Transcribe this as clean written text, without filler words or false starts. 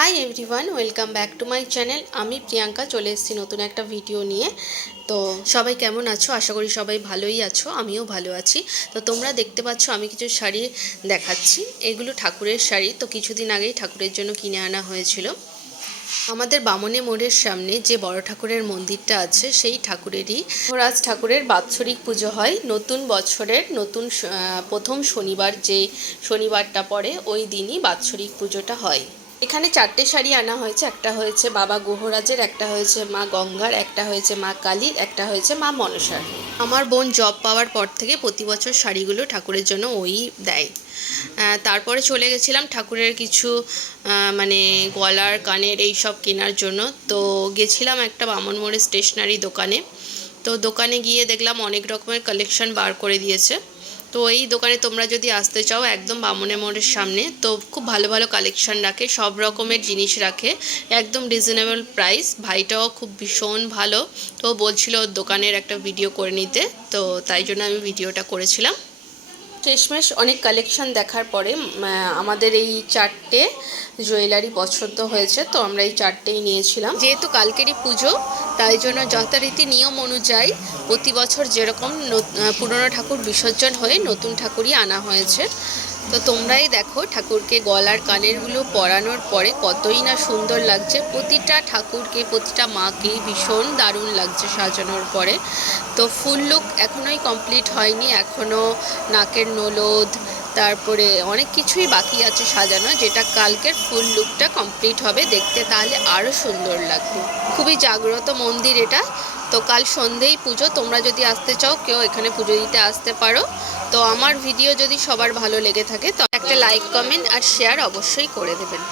Hi everyone, welcome back to my channel. আমি প্রিয়াঙ্কা চলে এসেছি নতুন একটা ভিডিও নিয়ে। তো সবাই কেমন আছো? আশা করি সবাই ভালোই আছো, আমিও ভালো আছি। তো তোমরা দেখতে পাচ্ছ আমি কিছু শাড়ি দেখাচ্ছি। এগুলো ঠাকুরের শাড়ি। তো কিছুদিন আগেই ঠাকুরের জন্য কিনে আনা হয়েছিল। আমাদের বামনে মোড়ের সামনে যে বড় ঠাকুরের মন্দিরটা আছে সেই ঠাকুরেরই রাজ ঠাকুরের বাৎসরিক পুজো হয়। নতুন বছরের প্রথম শনিবার, যে শনিবারটা পড়ে ওই দিনই বাৎসরিক পুজোটা হয়। এখানে 4টে শাড়ি আনা হয়েছে। একটা হয়েছে বাবা গুহরাজের, একটা হয়েছে মা গঙ্গার, একটা হয়েছে মা কালীর, একটা হয়েছে মা মনসার। আমার বোন জব পাওয়ার পর থেকে প্রতি বছর শাড়িগুলো ঠাকুরের জন্য ওই দেয়। তারপরে চলে গেছিলাম ঠাকুরের কিছু মানে গলার কানের এই সব কেনার জন্য। তো গেছিলাম একটা বামন মোড়ের স্টেশনারি দোকানে। তো দোকানে গিয়ে দেখলাম অনেক রকমের কালেকশন বার করে দিয়েছে। তো এই দোকানে তোমরা যদি আসতে চাও, একদম বামনে মোড়ের সামনে, তো খুব ভালো ভালো কালেকশন রাখে, সব রকমের জিনিস রাখে, একদম রিজনেবল প্রাইস। ভাইটাও খুব ভীষণ ভালো। তো বলছিল ওর দোকানের একটা ভিডিও করে নিতে, তো তাই জন্য আমি ভিডিওটা করেছিলাম। শেষমেশ অনেক কালেকশন দেখার পরে আমাদের এই 4টে জুয়েলারি পছন্দ হয়েছে। তো আমরা এই 4টেই নিয়েছিলাম। যেহেতু কালকেরই পুজো, তাই জন্য যথারীতি নিয়ম অনুযায়ী প্রতি বছর যেরকম পুরনো ঠাকুর বিসর্জন হয়ে নতুন ঠাকুরই আনা হয়েছে। তো তোমরাই দেখো ঠাকুরকে গলার কানেরগুলো পরানোর পরে কতই না সুন্দর লাগছে। প্রতিটা ঠাকুরকে, প্রতিটা মাকেই ভীষণ দারুণ লাগছে সাজানোর পরে। তো ফুল লুক এখনোই কমপ্লিট হয়নি, এখনও নাকের নলদ, তারপরে অনেক কিছুই বাকি আছে সাজানো, যেটা কালকের ফুল লুকটা কমপ্লিট হবে দেখতে, তাহলে আরও সুন্দর লাগবে। খুবই জাগ্রত মন্দির এটা। তো কাল সন্ধেই পুজো। তোমরা যদি আসতে চাও, কেউ এখানে পুজো দিতে আসতে পারো। তো আমার ভিডিও যদি সবার ভালো লেগে থাকে তো একটা লাইক, কমেন্ট আর শেয়ার অবশ্যই করে দেবেন।